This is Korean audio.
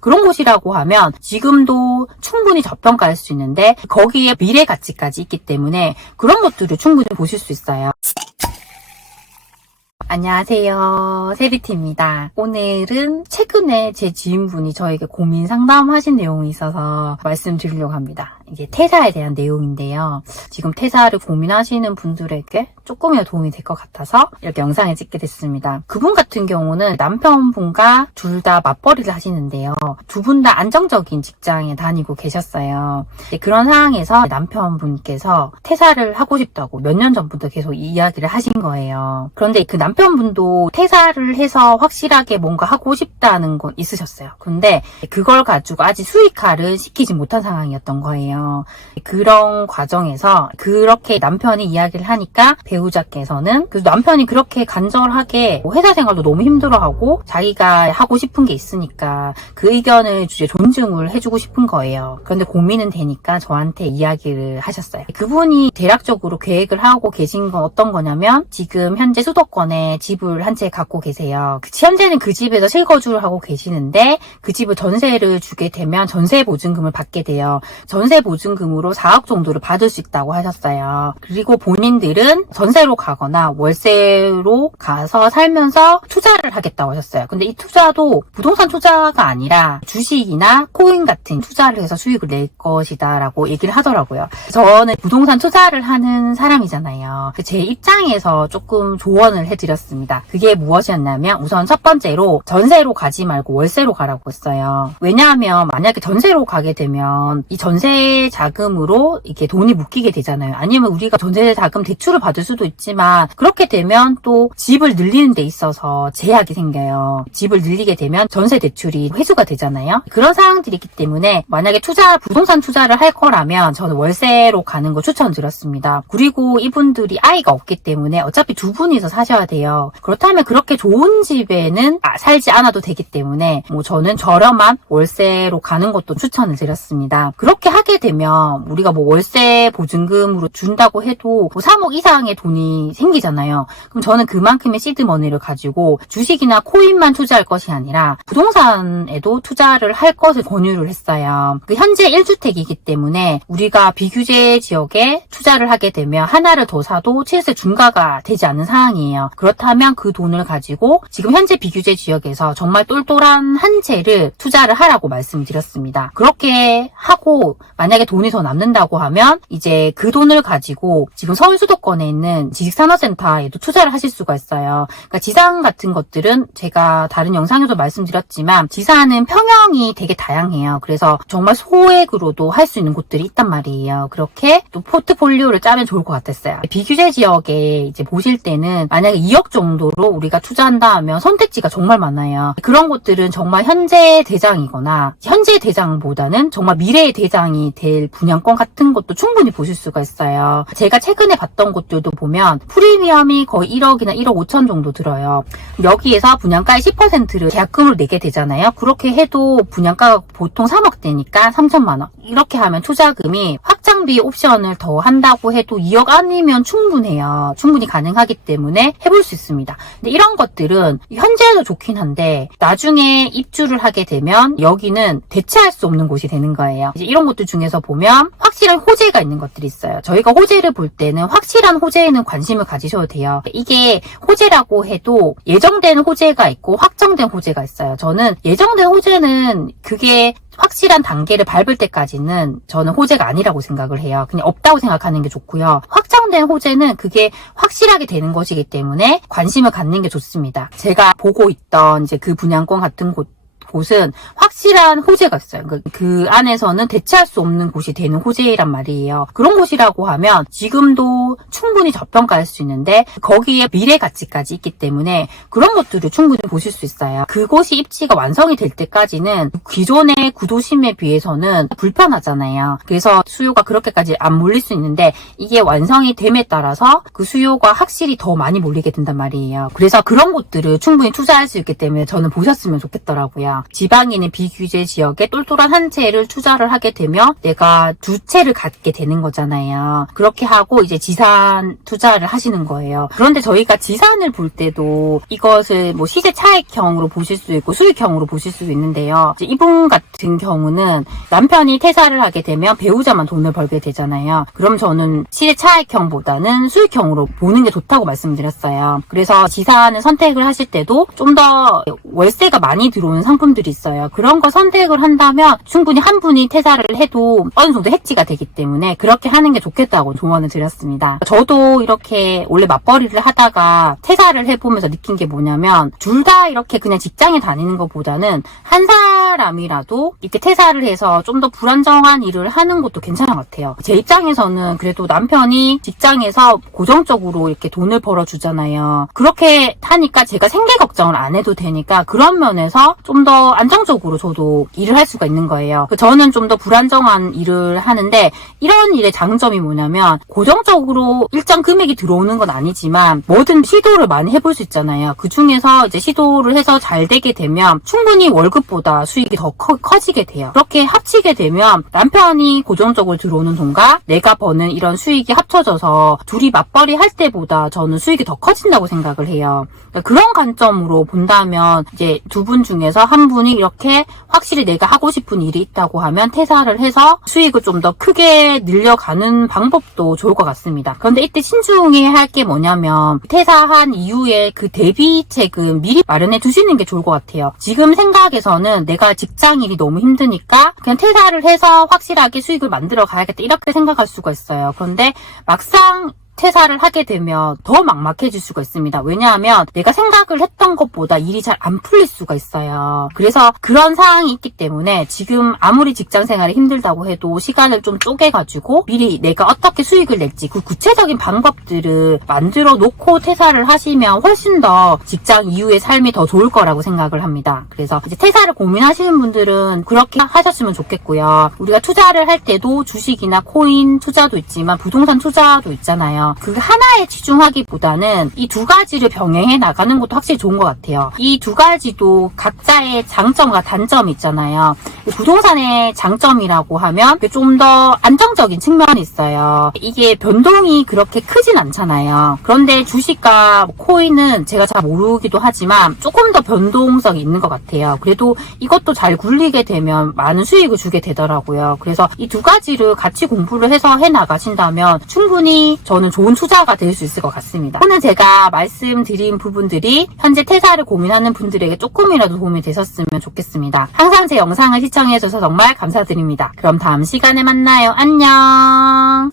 그런 곳이라고 하면 지금도 충분히 저평가할 수 있는데 거기에 미래 가치까지 있기 때문에 그런 것들을 충분히 보실 수 있어요. 안녕하세요. 세비티입니다. 오늘은 최근에 제 지인분이 저에게 고민 상담하신 내용이 있어서 말씀드리려고 합니다. 이게 퇴사에 대한 내용인데요. 지금 퇴사를 고민하시는 분들에게 조금이라도 도움이 될 것 같아서 이렇게 영상을 찍게 됐습니다. 그분 같은 경우는 남편분과 둘 다 맞벌이를 하시는데요. 두 분 다 안정적인 직장에 다니고 계셨어요. 그런 상황에서 남편분께서 퇴사를 하고 싶다고 몇 년 전부터 계속 이야기를 하신 거예요. 그런데 그 남편분도 퇴사를 해서 확실하게 뭔가 하고 싶다는 건 있으셨어요. 근데 그걸 가지고 아직 수익화를 시키지 못한 상황이었던 거예요. 그런 과정에서 그렇게 남편이 이야기를 하니까 배우자께서는 그 남편이 그렇게 간절하게 회사 생활도 너무 힘들어하고 자기가 하고 싶은 게 있으니까 그 의견을 존중을 해주고 싶은 거예요. 그런데 고민은 되니까 저한테 이야기를 하셨어요. 그분이 대략적으로 계획을 하고 계신 건 어떤 거냐면 지금 현재 수도권에 집을 한 채 갖고 계세요. 현재는 그 집에서 실거주를 하고 계시는데 그 집을 전세를 주게 되면 전세 보증금을 받게 돼요. 전세 보증금으로 4억 정도를 받을 수 있다고 하셨어요. 그리고 본인들은 전세로 가거나 월세로 가서 살면서 투자를 하겠다고 하셨어요. 근데 이 투자도 부동산 투자가 아니라 주식이나 코인 같은 투자를 해서 수익을 낼 것이다 라고 얘기를 하더라고요. 저는 부동산 투자를 하는 사람이잖아요. 제 입장에서 조금 조언을 해드렸습니다. 그게 무엇이었냐면 우선 첫 번째로 전세로 가지 말고 월세로 가라고 했어요. 왜냐하면 만약에 전세로 가게 되면 이 전세 자금으로 이렇게 돈이 묶이게 되잖아요. 아니면 우리가 전세 자금 대출을 받을 수도 있지만 그렇게 되면 또 집을 늘리는 데 있어서 제약이 생겨요. 집을 늘리게 되면 전세 대출이 회수가 되잖아요. 그런 상황들이 있기 때문에 만약에 부동산 투자를 할 거라면 저는 월세로 가는 거 추천드렸습니다. 그리고 이분들이 아이가 없기 때문에 어차피 두 분이서 사셔야 돼요. 그렇다면 그렇게 좋은 집에는 살지 않아도 되기 때문에 저는 저렴한 월세로 가는 것도 추천을 드렸습니다. 그렇게 하게 되면 우리가 월세 보증금으로 준다고 해도 3억 이상의 돈이 생기잖아요. 그럼 저는 그만큼의 시드머니를 가지고 주식이나 코인만 투자할 것이 아니라 부동산에도 투자를 할 것을 권유를 했어요. 현재 1주택이기 때문에 우리가 비규제 지역에 투자를 하게 되면 하나를 더 사도 실세 중과가 되지 않는 상황이에요. 그렇다면 그 돈을 가지고 지금 현재 비규제 지역에서 정말 똘똘한 한 채를 투자를 하라고 말씀드렸습니다. 그렇게 하고 만약에 돈이 더 남는다고 하면 이제 그 돈을 가지고 지금 서울 수도권에 있는 지식산업센터에도 투자를 하실 수가 있어요. 그러니까 지산 같은 것들은 제가 다른 영상에도 말씀드렸지만 지산은 평형이 되게 다양해요. 그래서 정말 소액으로도 할 수 있는 곳들이 있단 말이에요. 그렇게 또 포트폴리오를 짜면 좋을 것 같았어요. 비규제 지역에 이제 보실 때는 만약에 2억 정도로 우리가 투자한다 하면 선택지가 정말 많아요. 그런 곳들은 정말 현재 대장이거나 현재 대장보다는 정말 미래의 대장이 될 분양권 같은 것도 충분히 보실 수가 있어요. 제가 최근에 봤던 곳들도 보면 프리미엄이 거의 1억이나 1억 5천 정도 들어요. 여기에서 분양가의 10%를 계약금으로 내게 되잖아요. 그렇게 해도 분양가가 보통 3억대니까 3천만 원. 이렇게 하면 투자금이 확장비 옵션을 더 한다고 해도 2억 아니면 충분해요. 충분히 가능하기 때문에 해볼 수 있습니다. 근데 이런 것들은 현재도 좋긴 한데 나중에 입주를 하게 되면 여기는 대체할 수 없는 곳이 되는 거예요. 이제 이런 것들 중에서 보면 확실한 호재가 있는 것들이 있어요. 저희가 호재를 볼 때는 확실한 호재에는 관심을 가지셔도 돼요. 이게 호재라고 해도 예정된 호재가 있고 확정된 호재가 있어요. 저는 예정된 호재는 그게 확실한 단계를 밟을 때까지는 저는 호재가 아니라고 생각을 해요. 그냥 없다고 생각하는 게 좋고요. 확정된 호재는 그게 확실하게 되는 것이기 때문에 관심을 갖는 게 좋습니다. 제가 보고 있던 이제 그 분양권 같은 곳은 확실한 호재가 있어요. 그 안에서는 대체할 수 없는 곳이 되는 호재란 말이에요. 그런 곳이라고 하면 지금도 충분히 저평가할 수 있는데 거기에 미래 가치까지 있기 때문에 그런 것들을 충분히 보실 수 있어요. 그곳이 입지가 완성이 될 때까지는 기존의 구도심에 비해서는 불편하잖아요. 그래서 수요가 그렇게까지 안 몰릴 수 있는데 이게 완성이 됨에 따라서 그 수요가 확실히 더 많이 몰리게 된단 말이에요. 그래서 그런 곳들을 충분히 투자할 수 있기 때문에 저는 보셨으면 좋겠더라고요. 있잖아요. 지방에 있는 비규제 지역에 똘똘한 한 채를 투자를 하게 되면 내가 두 채를 갖게 되는 거잖아요. 그렇게 하고 이제 지산 투자를 하시는 거예요. 그런데 저희가 지산을 볼 때도 이것을 뭐 시세 차익형으로 보실 수 있고 수익형으로 보실 수 있는데요. 이제 이분 같은 경우는 남편이 퇴사를 하게 되면 배우자만 돈을 벌게 되잖아요. 그럼 저는 시세 차익형보다는 수익형으로 보는 게 좋다고 말씀드렸어요. 그래서 지산을 선택을 하실 때도 좀 더 월세가 많이 들어오는 상품들이 있어요. 그런 거 선택을 한다면 충분히 한 분이 퇴사를 해도 어느 정도 해지가 되기 때문에 그렇게 하는 게 좋겠다고 조언을 드렸습니다. 저도 이렇게 원래 맞벌이를 하다가 퇴사를 해보면서 느낀 게 뭐냐면 둘 다 이렇게 그냥 직장에 다니는 것보다는 한 사람이라도 이렇게 퇴사를 해서 좀 더 불안정한 일을 하는 것도 괜찮은 것 같아요. 제 입장에서는 그래도 남편이 직장에서 고정적으로 이렇게 돈을 벌어주잖아요. 그렇게 하니까 제가 생계 걱정을 안 해도 되니까 그런 면에서 좀 더 안정적으로 저도 일을 할 수가 있는 거예요. 저는 좀 더 불안정한 일을 하는데 이런 일의 장점이 뭐냐면 고정적으로 일정 금액이 들어오는 건 아니지만 뭐든 시도를 많이 해볼 수 있잖아요. 그 중에서 이제 시도를 해서 잘 되게 되면 충분히 월급보다 수익이 더 커지게 돼요. 그렇게 합치게 되면 남편이 고정적으로 들어오는 돈과 내가 버는 이런 수익이 합쳐져서 둘이 맞벌이 할 때보다 저는 수익이 더 커진다고 생각을 해요. 그런 관점으로 본다면 이제 두 분 중에서 한 분이 이렇게 확실히 내가 하고 싶은 일이 있다고 하면 퇴사를 해서 수익을 좀 더 크게 늘려가는 방법도 좋을 것 같습니다. 그런데 이때 신중해야 할 게 뭐냐면 퇴사한 이후에 그 대비책은 미리 마련해 두시는 게 좋을 것 같아요. 지금 생각에서는 내가 직장일이 너무 힘드니까 그냥 퇴사를 해서 확실하게 수익을 만들어 가야겠다 이렇게 생각할 수가 있어요. 그런데 막상 퇴사를 하게 되면 더 막막해질 수가 있습니다. 왜냐하면 내가 생각을 했던 것보다 일이 잘 안 풀릴 수가 있어요. 그래서 그런 상황이 있기 때문에 지금 아무리 직장 생활이 힘들다고 해도 시간을 좀 쪼개가지고 미리 내가 어떻게 수익을 낼지 그 구체적인 방법들을 만들어 놓고 퇴사를 하시면 훨씬 더 직장 이후의 삶이 더 좋을 거라고 생각을 합니다. 그래서 이제 퇴사를 고민하시는 분들은 그렇게 하셨으면 좋겠고요. 우리가 투자를 할 때도 주식이나 코인 투자도 있지만 부동산 투자도 있잖아요. 그 하나에 치중하기보다는 이 두 가지를 병행해 나가는 것도 확실히 좋은 것 같아요. 이 두 가지도 각자의 장점과 단점이 있잖아요. 부동산의 장점이라고 하면 좀 더 안정적인 측면이 있어요. 이게 변동이 그렇게 크진 않잖아요. 그런데 주식과 코인은 제가 잘 모르기도 하지만 조금 더 변동성이 있는 것 같아요. 그래도 이것도 잘 굴리게 되면 많은 수익을 주게 되더라고요. 그래서 이 두 가지를 같이 공부를 해서 해 나가신다면 충분히 저는 좋은 투자가 될 수 있을 것 같습니다. 오늘 제가 말씀드린 부분들이 현재 퇴사를 고민하는 분들에게 조금이라도 도움이 되셨으면 좋겠습니다. 항상 제 영상을 시청해주셔서 정말 감사드립니다. 그럼 다음 시간에 만나요. 안녕.